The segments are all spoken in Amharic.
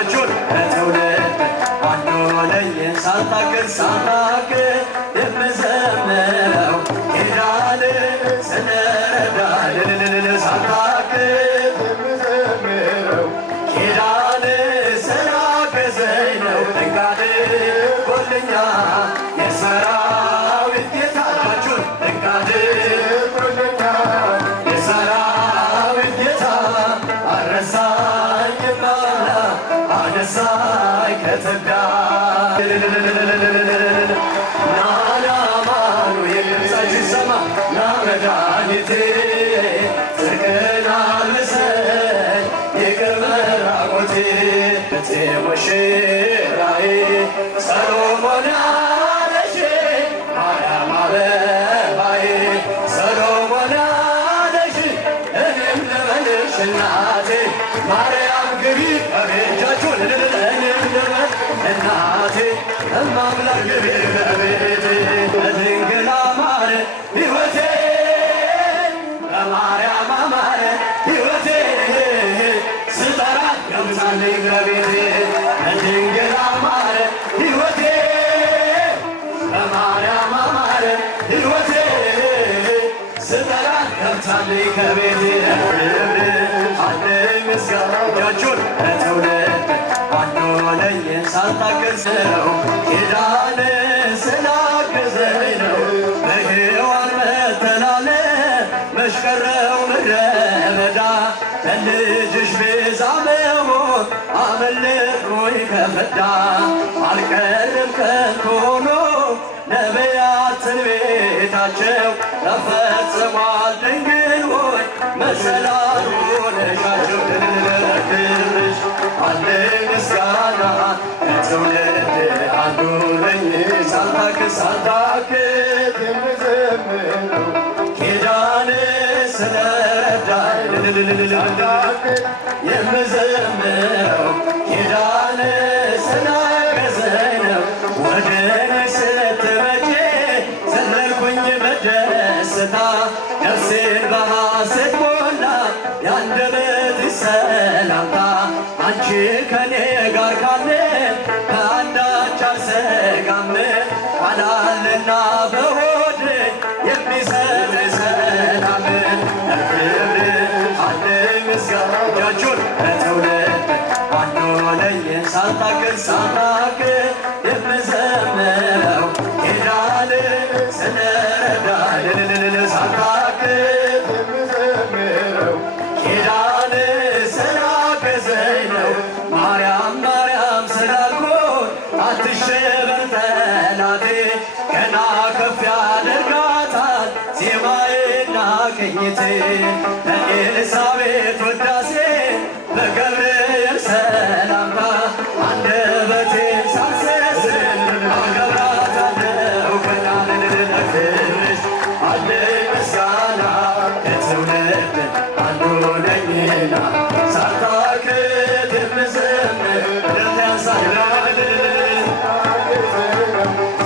እጆቹን ከትውልድ አንዱ ነኝ ሳልታክት የምዘምረው ኪዳን ስለረዳኝ ሳልታክት የምዘምረው ኪዳን ስላገዘኝ ነው። ድንቅ አድርጎልኛል የሰራዊት ጌታ እጆቹን ድንቅ አድርጎልኛል የሰራዊት ጌታ አረሳኝም አነሳኝ ከትቢያ ናናማኑኤል ድምፃችሁ ይሰማ ና መድኃኒቴ ጽድቅን አልብሰኝ ይቅር መራቆቴ እቴ ሙሽራዬ ሰሎሞን ያለሽ ማርያም አበባዬ ሰሎሞን ያለሽ እኔም ልበልሽ እናቴ ማርያም ግቢ እጃችሁን እኔም ልበል እናቴ እማምላክ ግቢ በቤቴ በድንግል አማረ ሕይወቴ በማርያም አማረ ሕይወቴ ስጠራት ገብታለች በቤቴ በድንግል አማረ ሕይወቴ በማርያም አማረ ሕይወቴ ስጠራት ገብታለች ከቤቴ አለኝ ምስጋና እጆቹን ከትውልድ አንዱ ነኝ ሳልታክት ነው ኪዳን ስላገዘኝ ነው። በሔዋን መተላለፍ መሽቀረው ምድረ በዳ ለልጅሽ ቤዛ መሆን አመለጥኩኝ ከፍዳ አልቀርም ከንቱ ሆኖ ነቢያት ትንቢታቸው ተፈጽሟል። ድንግል ሆይ መሰላል ሆነሻቸው ክብርሽ አለኝ ምስጋና ከትውልድ አንዱ ነኝ ሳልታክት የምዘምረው ኪዳን ስለረዳኝ የምዘምረው ኪዳን ስላገዘኝ ነው። ወደ እኔ ስትመጪ ዘለልኩኝ በደስታ ነፍሴን በሐሴት ሞላ የአንደበትሽ ሰላምታ አንቺ ከኔ ጋር ካለ ከአንዳች አልሰጋም ቃላልና በሆድ የሚሰጥ ሰላም ለክብርሽ አለኝ ምስጋና እጆቹን ከትውልድ አንዱ ነኝ ሳልታክት የምዘምረው ኪዳን ስለረዳኝ ሳልታክት የምዘምረው ኪዳን ስላገዘኝ ነው። ማርያም ማርያም ስላልኩኝ አትሸበር ጠላቴ ገና ከፍ ያደርጋታል ዜማዬና ቅኝቴ በኤልሳቤጥ ውዳሴ በገብርኤል ሰላምታ አንደበቴን ሳልሰስት አከብራታለሁ ገናን ለክብርሽ አለኝ ምስጋና ከትውልድ አንዱ ነኝና ሳልታክት የምዘምር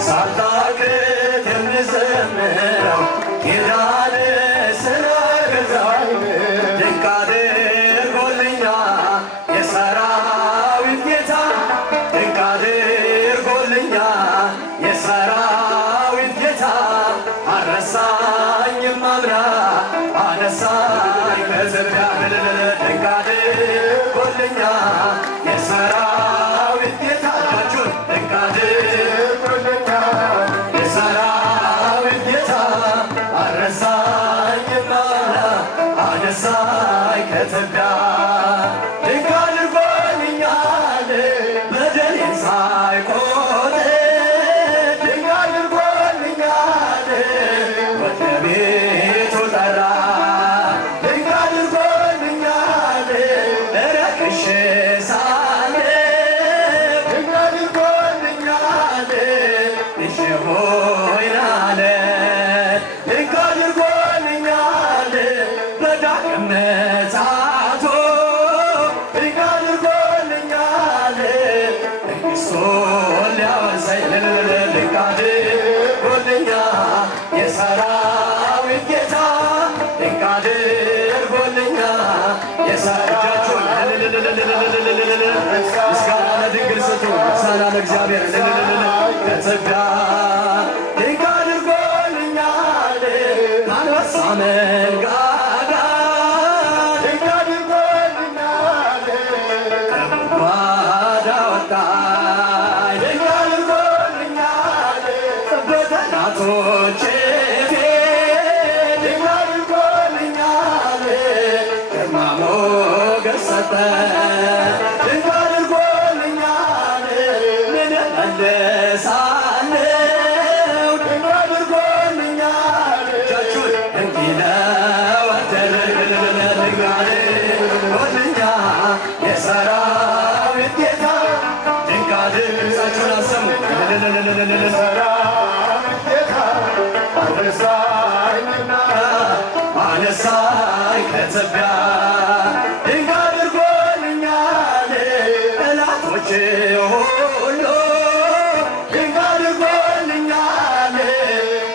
ሳልታክት የምዘምረው ኪዳን ስለገዛኝ ድንቅ አድርጎልኛል የሰራዊት ጌታ ድንቅ አድርጎልኛል የሰራዊት ጌታ አረሳኝም አነሳኝ ከትቢያ ድንቅ አድርጎልኛል የሰራዊት ጌታ እጆቹን ድንቅ አድርጎልኛል የሰራዊት ጌታ አረሳኝም አነሳኝ ከትቢያ ድንቅ አድርጎልኛል በደሌን ሳይቆጥር ድንቅ አድርጎልኛል ወደ ቤቱ ጠራ ድንቅ አድርጎልኛል ረክሼ ሳለሁ ድንቅ አድርጎልኛል ልጄ ሆይ ናለ ድንቅ አድርጎልኛል በዳግም ምጽአቱ ድንቅ አድርጎልኛል መንግሥቱን ሊያወርሰኝ ድንቅ አድርጎልኛል የሰራዊት ጌታ ድንቅ አድርጎልኛል የሰራዊት ምስጋና ለድንግል ስጡ፣ ምስጋና ለእግዚአብሔር። ከጸጋ ድንቅ አድርጎልኛል ከአንበሳ መንጋጋ ድንቅ አድርጎልኛል ከጉድጓድ አወጣኝ ድንቅ አድርጎልኛል በጠላቶቼ ፊት ድንቅ አድርጎልኛል ግርማ ሞገስ ሰጠኝ ድንቅ አድርጎልኛል ምን እመልሳለሁ ድንቅ አድርጎልኛል እጃችሁን እንዲህ ነው ድንቅ አድርጎልኛል የሰራዊት ጌታ ድንቅ ድምፃችሁን አሰሙ ሰራዊት ጌታ አነሳኝና አነሳኝ ከትቢያ ድንቅ አድርጎልኛል ጠላቶቼ ሁሉ ድንቅ አድርጎልኛል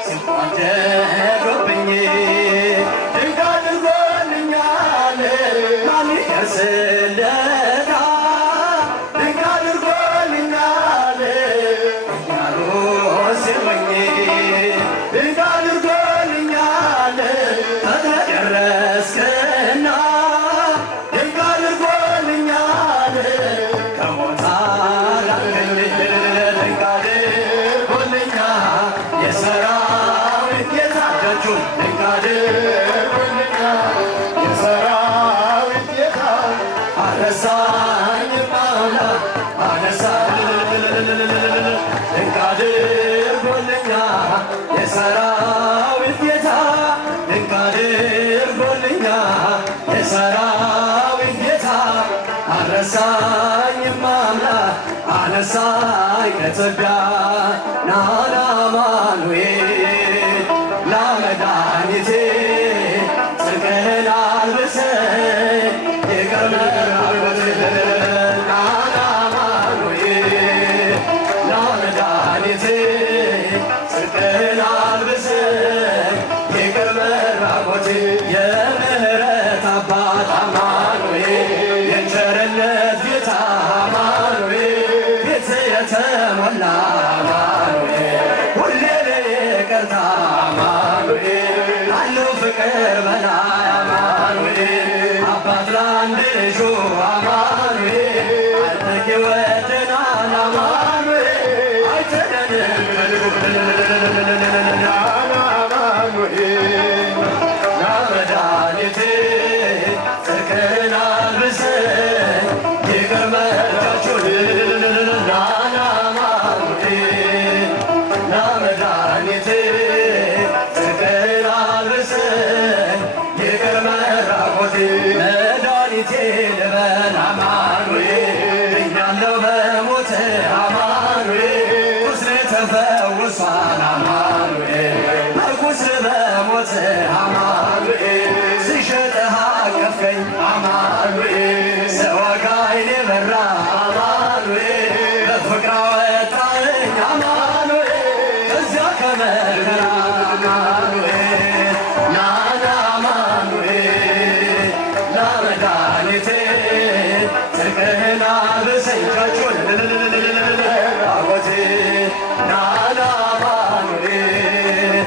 ሲዋደዱብኝ ድንቅ አድርጎልኛል ማን ይደርስለታል ድንቅ አድርጎልኛል እያሉ ሲሉኝ ድንቅ አድርጎልኛል ፈጥነህ ደረስክና ድንቅ አድርጎልኛል ከሞት አዳንከኝ ድንቅ አድርጎልኛል የሰራዊት ጌታ እጃችሁን ድንቅ አድርጎልኛል የሰራዊት ጌታ አነሳኝም አምላክ አነሳኝ ድንቅ አድርጎልኛል የሰራዊት ጌታ ድንቅ አድርጎልኛል የሰራዊት ጌታ አረሳኝም አምላክ አነሳኝ ከትቢያ ናና አማኑኤል ለመድኃኒቴ ጽድቅህን አልብሰኝ ይቅር በለኝ ናና አማኑኤል ለመድኃኒቴ ጽድቅህን አልብሰኝ ይቅር በለኝ የምህረት አባት አማኑኤል የቸርነት ጌታ አማኑኤል ቤት የተሞላ አማኑኤል ሁሌ ለይቅርታ አማኑኤል አለው ፍቅር በላይ አማኑኤል አባት ለአንድ ልጁ አማኑኤል አንተን ይወደናል አማኑኤል አይተነንም አማኑኤል መድኃኒቴ ጽድቅህን አልብሰኝ ይቅር በላችሁን ናና አማኑኤል መድኃኒቴ ጽድቅህን አልብሰኝ ይቅር መራቆቴ መድኃኒቴ ልበል አማኑኤል ድኛለሁ በሞት አማኑኤል ቁስሌ ተፈውሷል አማኑኤል በቁስል በሞት አማኑኤል ስሸጥህ አቀፍከኝ አማኑኤል ስወጋ ዓይኔ በራ አማኑኤል በፍቅር አወጣኸኝ አማኑኤል ከዚያ ከመከራ አማኑኤል ናና አማኑኤል ለመድኃኒቴ ጽድቅህን አልብሰኝ እጃችሁን አጎቴ ናና አማኑኤል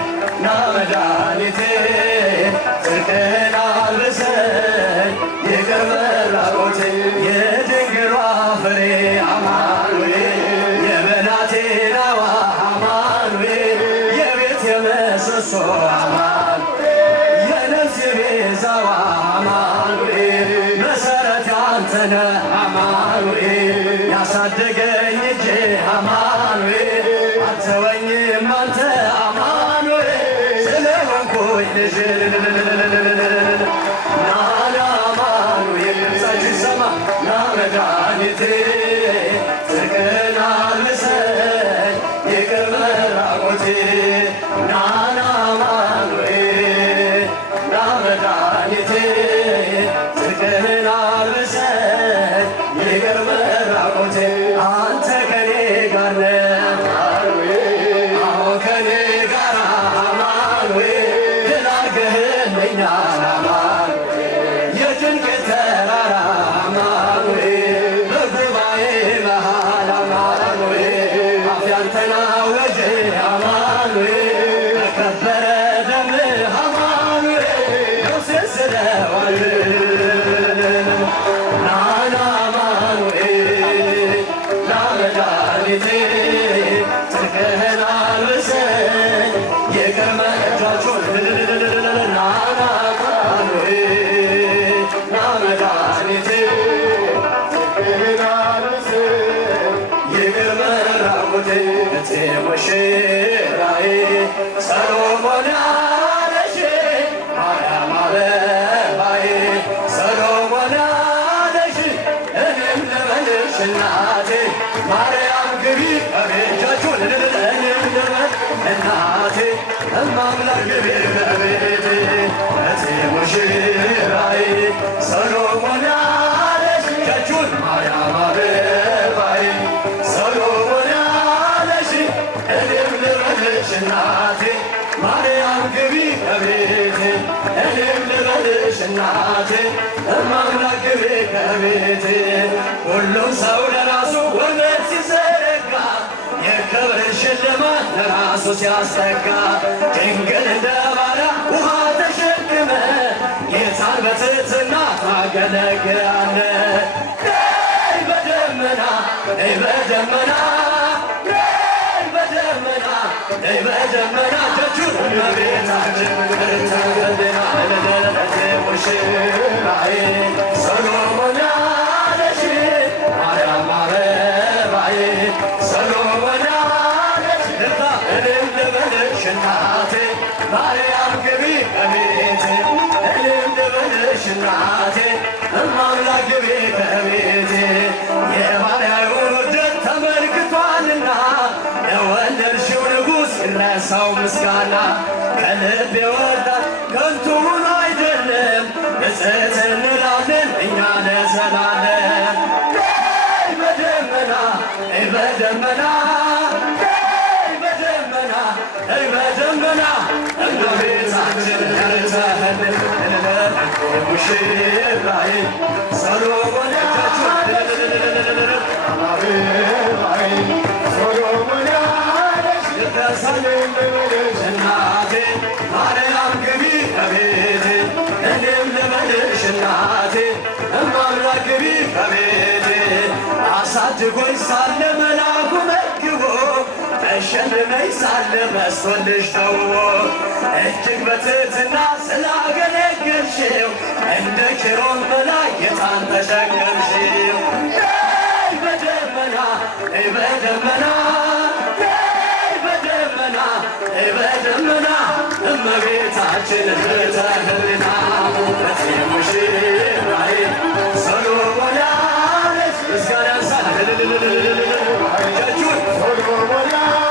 መድኃኒቴ ጽድቅህን አልብሰኝ ይቅር በላቆቴ የድንግሏ ፍሬ አማኑኤል የብላቴናዋ አማኑኤል የቤት የምሰሶ አማኑኤል የነፍስ የቤዛዋ አማኑኤል መሠረት አንተነ አማኑኤል ያሳደገኝ እጄ አማኑኤል አትተወኝም አንተ አማኑኤል ስለሆንኩኝ ልጅ ናና አማኑኤል ድምፃችሁ ይሰማ ና መድኃኒቴ ጽድቅህን አልብሰኝ ይቅር በራቆቴ ናና አማኑኤል ና መድኃኒቴ ጽድቅህን አልብሰኝ ይቅር በራቆቴ አንተ ከኔ ጋር ነህ አዎ ከኔ ጋር አማኑኤል ድል አድርገህልኛል አማኑኤል የጭንቅ ተራራ አማኑኤል መድኃኒቴ ይቅር መራቁቴ እቴ ሙሽራዬ ሰሎሞን ያለሽ ማርያም አበባዬ ሰሎሞን ያለሽ እኔም ልበልሽ እናቴ ማርያም ግቢ ከቤጃችሁን እኔም ልበል እናቴ እማምላክ ግቢ ከቤቴ እቴ ሙሽራዬ ሰሎሞን ያለሽ እጃችሁን ማርያም አበባዬ ሰሎሞን ያለሽ እኔም ልበልሽ እናቴ ማርያም ግቢ ከቤቴ እኔም ልበልሽ እናቴ እማምላክ ግቢ ከቤቴ ሁሉም ሰው ለራሱ ወገን ሲዘረጋ የክብር ሽልማት ለራሱ ሲያስጠጋ ድንግል እንደ ባሪያ ውሃ ተሸክመ ጌታን በትሕትና ታገለግላለ ነይ በደመና ነይ በደመና ነይ በደመና ነይ በደመና እጆቹን እመቤታችን እርተገልና ለለለለቴ ሙሽራዬ ሰሎሞን ያለሽ ማርያም አበባዬ ሰሎሞን ያለሽ እኔም ልበልሽ እናቴ ማርያም ግቢ ከቤቴ እኔም ልበልሽ እናቴ እማምላክ ግቢ ከቤቴ የባሪያውን ውርደት ተመልክቷልና ለወለድሽው ንጉሥ ይድረሰው ምስጋና ከልብ ይወርዳል ከንቱ ሆኖ አይደለም ንጽሕት እንላለን እኛ ለዘላለም ነይ በደመና ነይ በደመና ነይ በደመና ነይ በደመና እመቤታችን ያርሰህልን ሙሽራዬ ሰሎሞን ሰሎሞን ያለሽ ይድረሰልን እናቴ ማርያም ግቢ ከቤቴ እኔም ልበልሽ እናቴ እማምላክ ግቢ ከቤቴ አሳድጎኝ ሳለ መልአኩ መግቦ ተሸልመኝ ሳለ መስሎልሽ ተውቦ እጅግ በትሕትና ስላገለገልሽው እንደ ኪሮስ በላይ ጌታን ተሸከምሽው ነይ በደመና ነይ በደመና ነይ በደመና ነይ በደመና እመቤታችን እርተህልና እቴ ሙሽራዬ ሰሎሞን ያለሽ ምስጋና ያንሳል እጃችሁን ሰሎሞን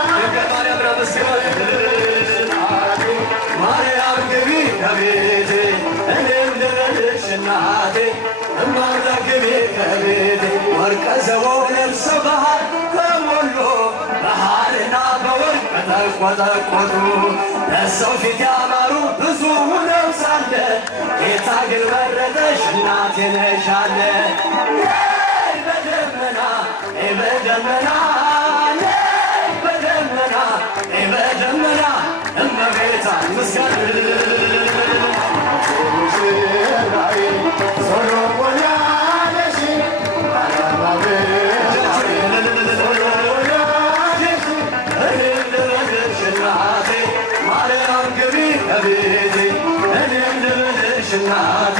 ድንግል ማርያም ናመስግኗት ማርያም ግቢ ከቤቴ እኔም ልበልሽ እናቴ እማምላክ ግቢ ከቤቴ ወርቀ ዘቦ ለብሰው ባህር ከሞሉ ባህርና በወርቅ ከተንቆጠቆጡ ለሰው ፊት ያማሩ ብዙ ሆነው ሳለ ጌታ ግን መረጠሽ እናቴ ነሽ አለ ነይ በደመና ነይ በደመና ነይ በደመና ነይ በደመና እመቤታ ምስጋና ሰሎሞን ያለሽ ማርያም አበባዬ እኔም ልበልሽ እናቴ ማርያም ግቢ ከቤቴ እኔም ልበልሽ እናቴ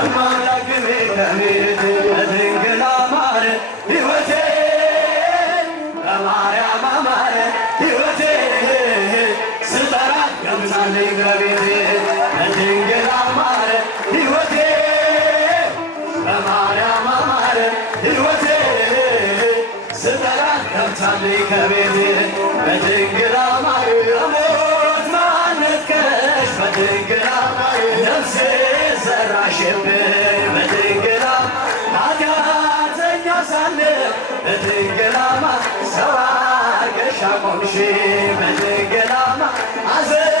እማምላክ ግቢ ከቤቴ በድንግል አማረ ሕይወቴ በማርያም አማረ ሕይወቴ ስጠራት ገብታለኝ ከቤቴ በድንግል አማረ ሕይወቴ በማርያም አማረ ሕይወቴ ስጠራት ገብታለኝ ከቤቴ በድንግል አማረ ከሞት ማነትከሽ በድንግል አማረ ነፍሴ ዘራሽብኝ በድንግል ኃጢአተኛ ሳለ በድንግል ሰው አርገሽ አቆምሽኝ በድንግል ሐዘን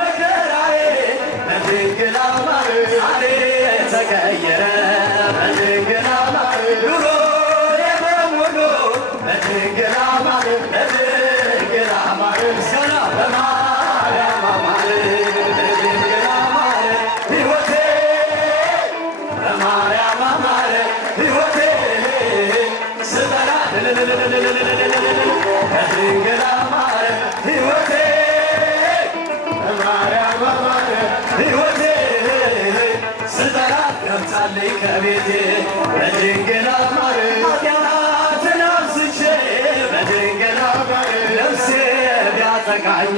መከራዬ በድንግል ዛሬ ተቀየረ በድንግል ኑሮዬ በሙሉ በድንግል በድንግል ምስጋና በማርያም አማረ በድንግል ሕይወቴ በማርያም አማረ ሕይወቴ ስጠራ በድንግል አማረ ሕይወቴ በማርያም አማረ ሕይወቴ ስጠራ ገብታለች ከቤቴ በድንግል አማረ ኃጢአትን አብዝቼ በድንግል አማረ ነፍሴ ቢያጠቃኝ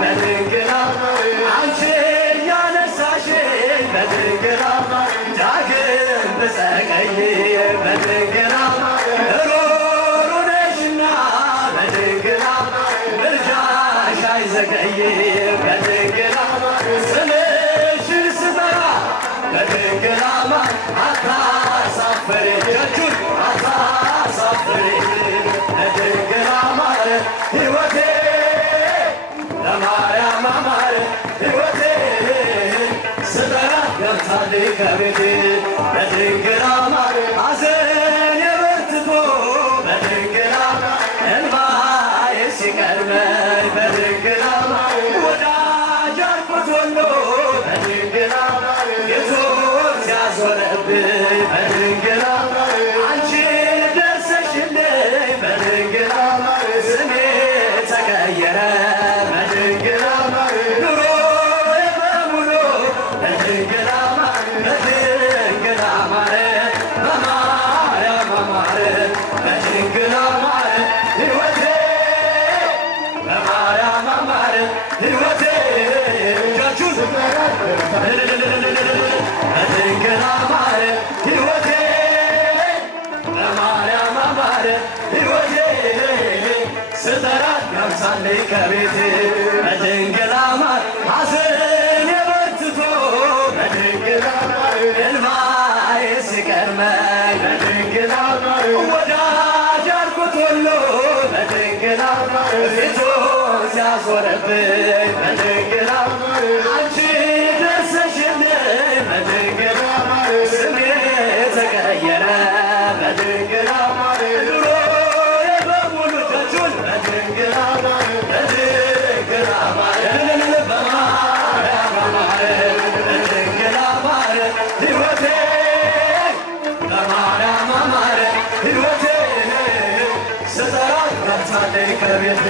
በድንግል አማረ አንቺ ያነሳሽኝ በድንግል አማረ ዳግም ብጸቀኝ በድንግል አማረ ሩሩ ነሽና በድንግል አማረ ምልጃሽ አይዘገይ በድንግል አማረ ስምሽን ስጠራ በድንግል አማረ አታሳፍሪኝ እጆቹን አታሳፍሪኝ በድንግል አማረ ሕይወቴ ለማርያም አማረ ሕይወቴ ስጠራ ገብታለች ከቤቴ በድንግል አማረ ሐዘኔ በርትቶ በድንግል አማረ እንባዬ ሲቀድመኝ በድንግል አማረ ወዳጅ አልኩት ሁሉ በድንግል አማረ ጌቶን ሲያዞረብኝ በድንግል አማረ አንቺ ደርሰሽልኝ በድንግል አማረ ስሜ ተቀየረ በድንግል አማረ ኑሮዬ በሙሉ በድንግል አማረ በድንግል አማረ በማርያም አማረ በድንግል አማረ ሕይወቴ በማርያም አማረ ሕይወቴ እጃችሁን በድንግል አማረ ሕይወቴ በማርያም አማረ ሕይወቴ ስጠራት ገብታለች ከቤቴ በድንግል አማረ ሐዘኔ በርትቶ በድንግል አማረ እንባዬ ሲቀድመኝ በድንግል አማረ ወዳጅ አልኩት ሁሉ በድንግል አማረ ፊቱን ሲያዞረብኝ በድንግል አማረ አንቺ ደርሰሽልኝ በድንግል አማረ ስሜ ተቀየረ በድንግል አማረ ኑሮዬ በሙሉ እጆቹን በድንግል አማረ በድንግል አማረ በማርያም አማረ በድንግል አማረ ሕይወቴ በማርያም አማረ ሕይወቴ ስጠራት ገብታለች ከቤቴ